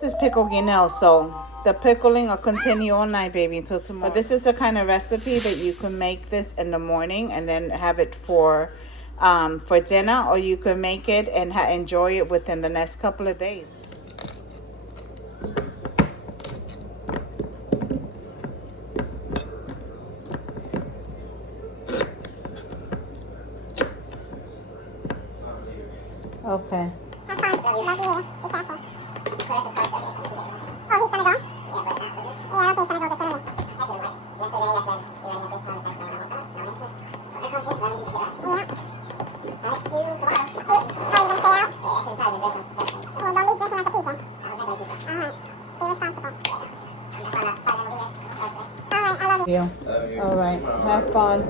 This is pickled guinea, so the pickling will continue all night, baby, until tomorrow. But this is the kind of recipe that you can make this in the morning and then have it for dinner, or you can make it and enjoy it within the next couple of days. Okay. You. All right. Have fun.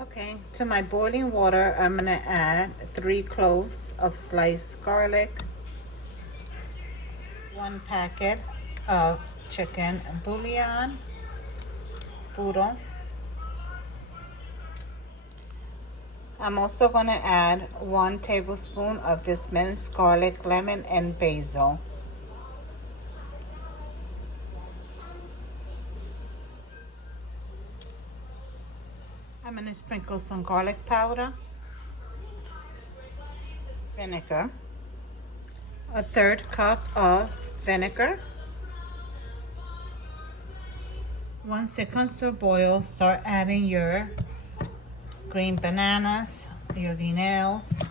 Okay, to my boiling water, I'm going to add 3 cloves of sliced garlic, 1 packet of chicken bouillon, puro. I'm also going to add 1 tablespoon of this minced garlic, lemon, and basil. I'm going to sprinkle some garlic powder, vinegar, a 1/3 cup of vinegar. Once it comes to a boil, start adding your green bananas, your guineos.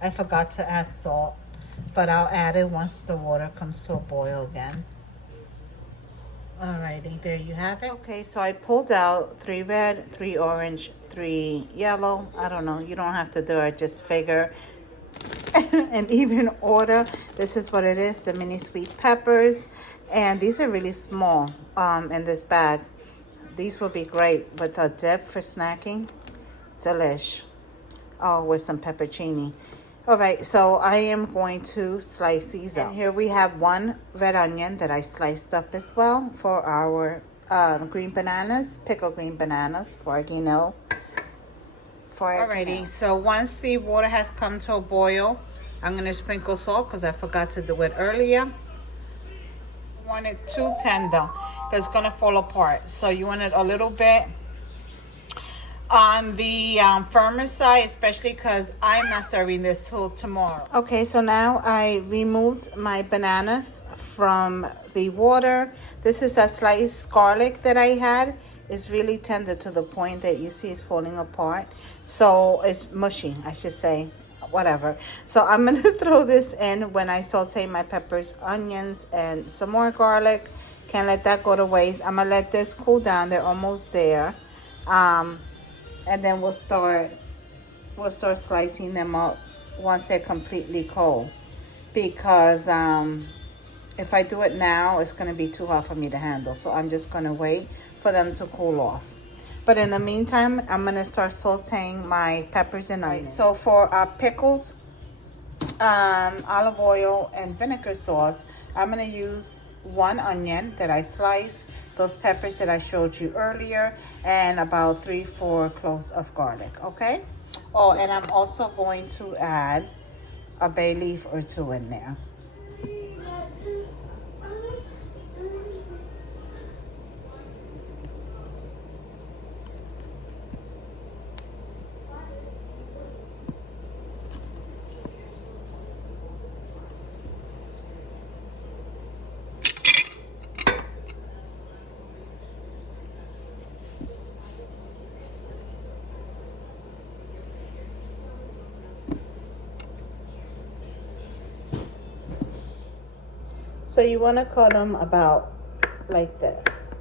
I forgot to add salt, but I'll add it once the water comes to a boil again. Alrighty, there you have it. Okay, so I pulled out 3 red, 3 orange, 3 yellow. I don't know, you don't have to do it, just figure and even order. This is what it is, the mini sweet peppers. And these are really small in this bag. These will be great with a dip for snacking. Delish. Oh, with some peppercini. All right, so I am going to slice these up. And here we have 1 red onion that I sliced up as well for our green bananas, pickled green bananas for our guineo. Alrighty, so once the water has come to a boil, I'm going to sprinkle salt because I forgot to do it earlier. You want it too tender because it's going to fall apart. So you want it a little bit on the firmer side, especially because I'm not serving this till tomorrow. Okay, so now I removed my bananas from the water. This is a sliced garlic that I had. It's really tender to the point that you see it's falling apart. So it's mushy, I should say, whatever. So I'm gonna throw this in when I saute my peppers, onions, and some more garlic. Can't let that go to waste. I'm gonna let this cool down. They're almost there. And then we'll start slicing them up once they're completely cold, because if I do it now, it's going to be too hot for me to handle. So I'm just going to wait for them to cool off. But in the meantime, I'm going to start sauteing my peppers and onions. So for our pickled olive oil and vinegar sauce, I'm going to use 1 onion that I sliced, those peppers that I showed you earlier, and about 3-4 cloves of garlic. Okay. Oh, and I'm also going to add a bay leaf or 2 in there. So you want to cut them about like this.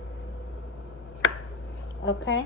Okay.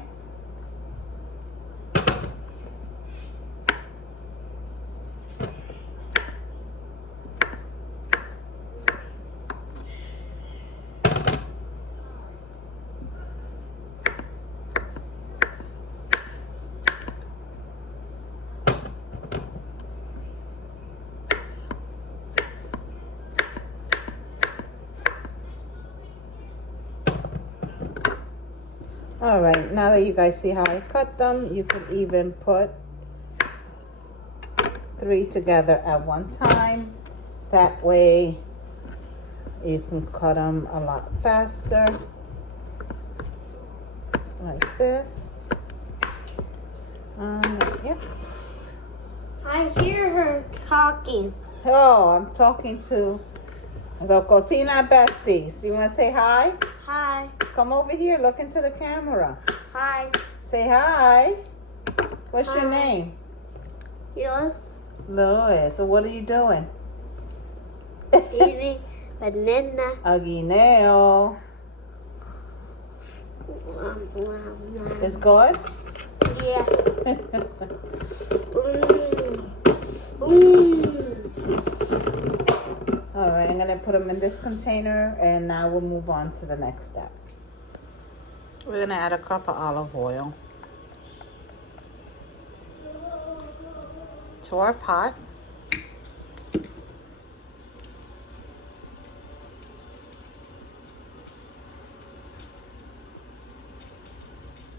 All right, now that you guys see how I cut them, you could even put 3 together at one time. That way you can cut them a lot faster, like this. Yep. I hear her talking. Oh, I'm talking to the cocina besties. You want to say hi? Hi. Come over here, look into the camera. Hi. Say hi. What's your Hi. name? Yours? Louis. So what are you doing? Eating banana. A guineo. It's good? Yeah. All right, I'm gonna put them in this container, and now we'll move on to the next step. We're gonna add a cup of olive oil to our pot.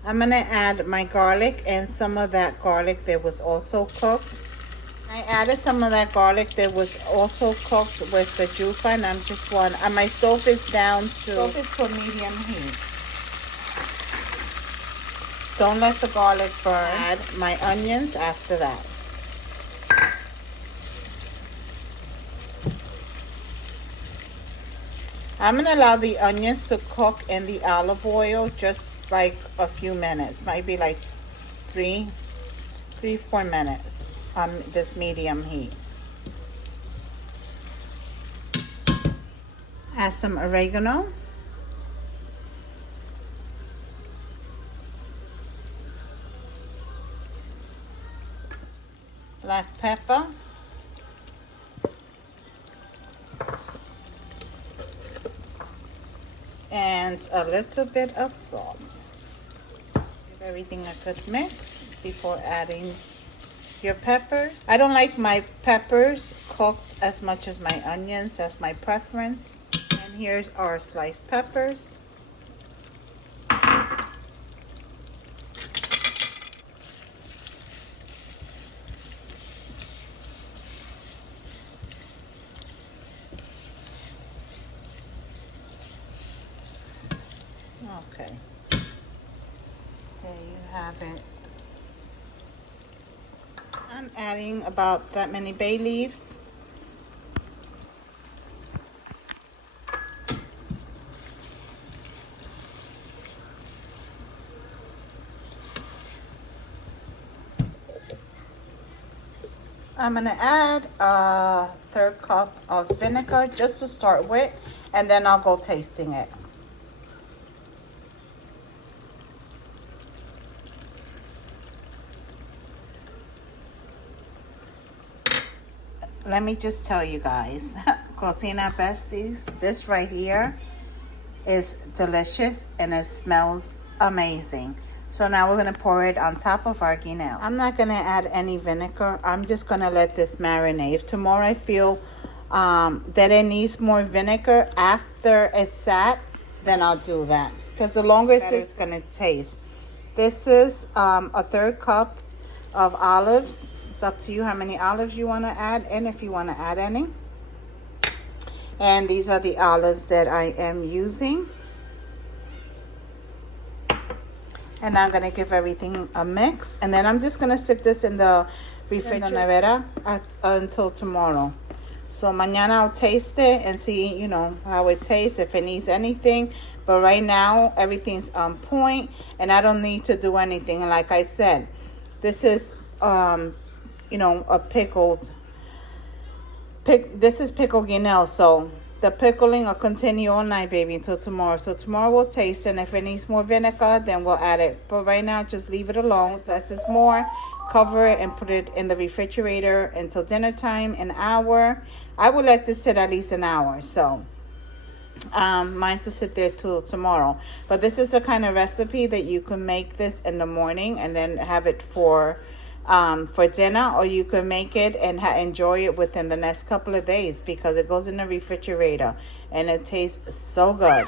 I'm gonna add my garlic, and some of that garlic that was also cooked. I added some of that garlic that was also cooked with the jupa, and my stove is down to medium heat. Don't let the garlic burn. Add my onions after that. I'm going to allow the onions to cook in the olive oil just like a few minutes. Might be like 4 minutes on this medium heat. Add some oregano. Black pepper. And a little bit of salt. Give everything a good mix before adding your peppers. I don't like my peppers cooked as much as my onions. That's my preference. And here's our sliced peppers. Okay, there you have it. I'm adding about that many bay leaves. I'm gonna add a 1/3 cup of vinegar just to start with, and then I'll go tasting it. Let me just tell you guys, Cocina Besties, this right here is delicious and it smells amazing. So now we're gonna pour it on top of our guineos. I'm not gonna add any vinegar. I'm just gonna let this marinate. If tomorrow I feel that it needs more vinegar after it's sat, then I'll do that. Because the longer it's gonna taste. This is a 1/3 cup of olives. It's up to you how many olives you want to add in, if you want to add any. And these are the olives that I am using. And I'm going to give everything a mix. And then I'm just going to stick this in the refrigerator until tomorrow. So mañana I'll taste it and see, you know, how it tastes, if it needs anything. But right now, everything's on point. And I don't need to do anything. And like I said, this is... you know, this is pickled guineo, so the pickling will continue all night, baby, until tomorrow. So tomorrow we'll taste, and if it needs more vinegar, then we'll add it. But right now, just leave it alone. So that's just more. Cover it and put it in the refrigerator until dinner time, an hour. I will let this sit at least an hour, so mine's to sit there till tomorrow. But this is the kind of recipe that you can make this in the morning and then have it for dinner, or you can make it and enjoy it within the next couple of days, because it goes in the refrigerator and it tastes so good.